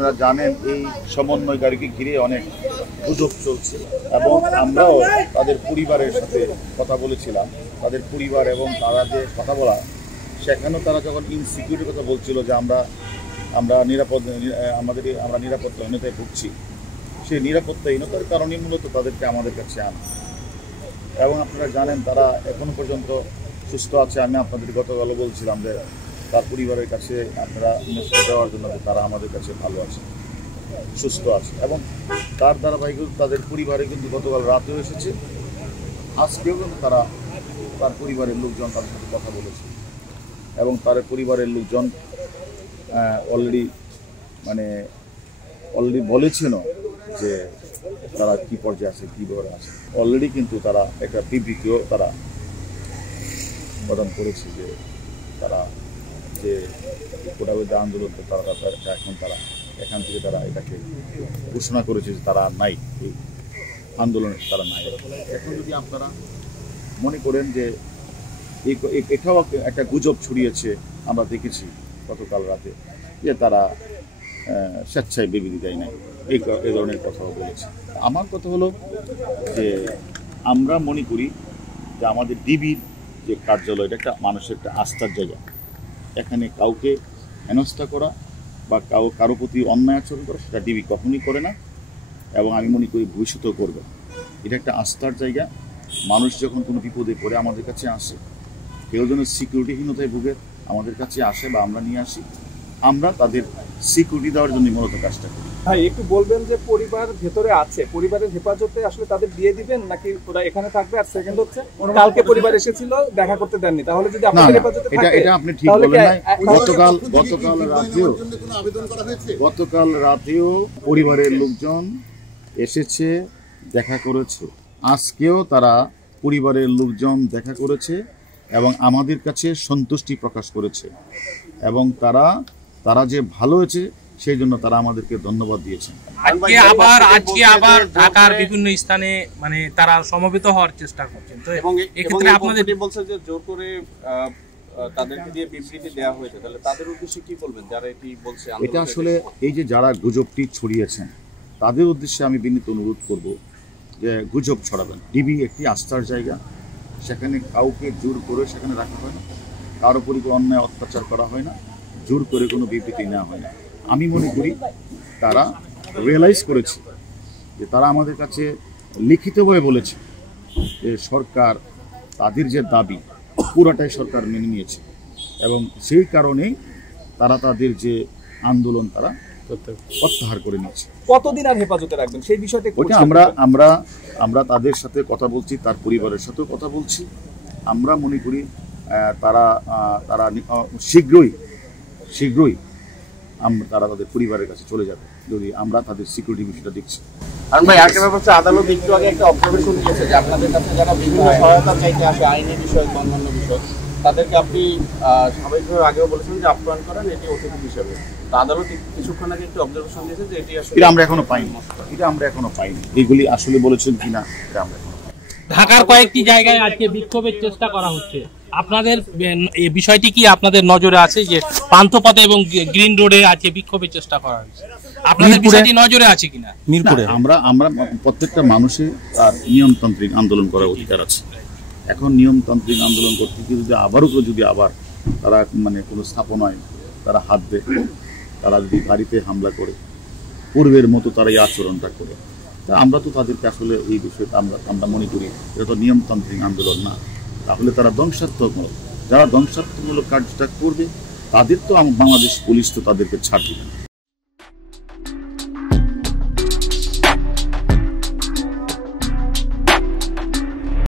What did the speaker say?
আপনারা জানেন এই সমন্বয়কারীকে ঘিরে অনেক গুজব চলছে এবং আমরাও তাদের পরিবারের সাথে কথা বলেছিলাম। তাদের পরিবার এবং তারা যে কথা বলা, সেখানেও তারা যখন ইনসিকিউরিটির কথা বলছিল যে আমরা নিরাপত্তাহীনতায় ভুগছি, সেই নিরাপত্তাহীনতার কারণে মূলত তাদেরকে আমাদের কাছে আনা। এবং আপনারা জানেন তারা এখনো পর্যন্ত সুস্থ আছে। আমি আপনাদের গতকালও বলছিলাম যে তার পরিবারের কাছে আপনারা মেসেজ দেওয়ার জন্য যে তারা আমাদের কাছে ভালো আছে, সুস্থ আছে। এবং তার ধারাবাহিকতা তাদের পরিবারে কিন্তু গতকাল রাতেও এসেছে, আজকেও কিন্তু তার পরিবারের লোকজন তাদের সাথে কথা বলেছে এবং তার পরিবারের লোকজন অলরেডি বলেছেন যে তারা কি পর্যায়ে আছে, কীভাবে আছে। অলরেডি কিন্তু তারা একটা বিবৃতিও তারা প্রদান করেছে যে তারা যে কোটাবিরোধী আন্দোলন তারা এখান থেকে তারা এটাকে ঘোষণা করেছে যে তারা নাই, এই আন্দোলনে তারা নাই। এখন যদি আপনারা মনে করেন যে এটাও একটা গুজব ছড়িয়েছে, আমরা দেখেছি গতকাল রাতে যে তারা স্বেচ্ছায় বিবৃতি দেয় নাই, এই ধরনের কথাও বলেছে। আমার কথা হলো যে আমরা মনে করি যে আমাদের ডিবির যে কার্যালয়, এটা একটা মানুষের একটা আস্থার জায়গা। এখানে কাউকে হেনস্থা করা বা কারো প্রতি অন্যায় আচরণ করা সেটা ডিবি কখনোই করে না এবং আমি মনে করি ভবিষ্যতেও করবে। এটা একটা আস্থার জায়গা। মানুষ যখন কোনো বিপদে পড়ে আমাদের কাছে আসে, কেউ যেন সিকিউরিটিহীনতায় ভুগে আমাদের কাছে আসে বা আমরা নিয়ে আসি, আমরা তাদের সিকিউরিটি দেওয়ার জন্য মূলত কাজটা করি। ভাই একটু বলবেন যে পরিবার ভেতরে আছে, পরিবারের হেফাজতে আসলে তাদের দিয়ে দিবেন নাকি ওরা এখানে থাকবে? আর সেকেন্ড হচ্ছে কালকে পরিবার এসেছিল দেখা করতে দেননি, তাহলে যদি আপনাদের হেফাজতে থাকে এটা আপনি ঠিক বলেন নাই। গতকাল রাতেও পরিবারের লোকজন এসেছে, দেখা করেছে। আজকেও তারা পরিবারের লোকজন দেখা করেছে এবং আমাদের কাছে সন্তুষ্টি প্রকাশ করেছে এবং তারা যে ভালো হয়েছে সেই জন্য তারা আমাদেরকে ধন্যবাদ দিয়েছেন। আজকে আবার ঢাকার বিভিন্ন স্থানে তারা সমবেত হওয়ার চেষ্টা করছেন। তো এবং এক্ষেত্রে আপনাদের বলছে যে জোর করে তাদেরকে দিয়ে বিবৃতি দেওয়া হয়েছে, তাহলে তাদের উদ্দেশ্যে কি বলবেন যারা এটি বলছে? এটা আসলে এই যে যারা গুজবটি ছড়িয়েছেন তাদের উদ্দেশ্যে আমি বিনীত অনুরোধ করব যে গুজব ছড়াবেন। ডিবি একটি আস্থার জায়গা, সেখানে কাউকে জোর করে সেখানে রাখা হয় না, কারো উপর অন্যায় অত্যাচার করা হয় না, জোর করে কোনো বিবৃতি নেওয়া হয় না। আমি মনে করি তারা রিয়েলাইজ করেছে যে তারা আমাদের কাছে লিখিতভাবে বলেছে যে সরকার তাদের যে দাবি পুরোটাই সরকার মেনে নিয়েছে এবং সেই কারণেই তারা তাদের যে আন্দোলন তারা প্রত্যাহার করে নিয়েছে। কতদিন আর হেফাজতে রাখবেন সেই বিষয়টা ওটা আমরা তাদের সাথে কথা বলছি, তার পরিবারের সাথেও কথা বলছি। আমরা মনে করি তারা শীঘ্রই তারা তাদের পরিবারের কাছে চলে যাবে যদি আমরা তাদের সিকিউরিটি বিষয়টা দেখছি। কারণ ভাই একটা ব্যাপার হচ্ছে, আদালত একটু আগে একটা অবজারভেশন দিয়েছে যে আপনাদের কাছে যারা বিভিন্ন সহায়তা চাইতে আসে, আইনি বিষয় অন্যান্য বিষয়, তাদেরকে আপনি স্বাভাবিকভাবে আগেও বলেছেন যে আপ্যায়ন করেন এটি অতিথি হিসাবে। তো আদালত কিছুক্ষণ আগে একটু অবজারভেশন দিয়েছে যে এটি আসলে আমরা এখনো পাইনি। এগুলি আসলে বলেছেন কিনা এটা আমরা এখনো পাইনি। ঢাকার কয়েকটি জায়গায় আজকে বিক্ষোভের চেষ্টা করা হচ্ছে, আপনাদের এই বিষয়টি কি আপনাদের নজরে আছে যে পান্থপথে এবং গ্রিন রোডে আজকে বিক্ষোভের চেষ্টা করা হয়েছে? আপনাদের বিষয়টি নজরে আছে কিনা? মিরপুরে আমরা প্রত্যেকটা মানুষের তার নিয়মতান্ত্রিক আন্দোলন করার অধিকার আছে। এখন নিয়মতান্ত্রিক আন্দোলন করতে গিয়ে যদি আবার তারা কোনো স্থাপনায় তারা হাত দেয়, তারা যদি গাড়িতে হামলা করে, পূর্বের মতো তারা এই আচরণটা করে, তা আমরা তো তাদেরকে আসলে এই বিষয়টা আমরা মনে করি এটা তো নিয়মতান্ত্রিক আন্দোলন না। তাহলে তারা ধ্বংসাত্মকমূলক, যারা ধ্বংসাত্মকমূলক কাজটা করবে তাদের তো বাংলাদেশ পুলিশ তো তাদেরকে ছাড় দিবে না।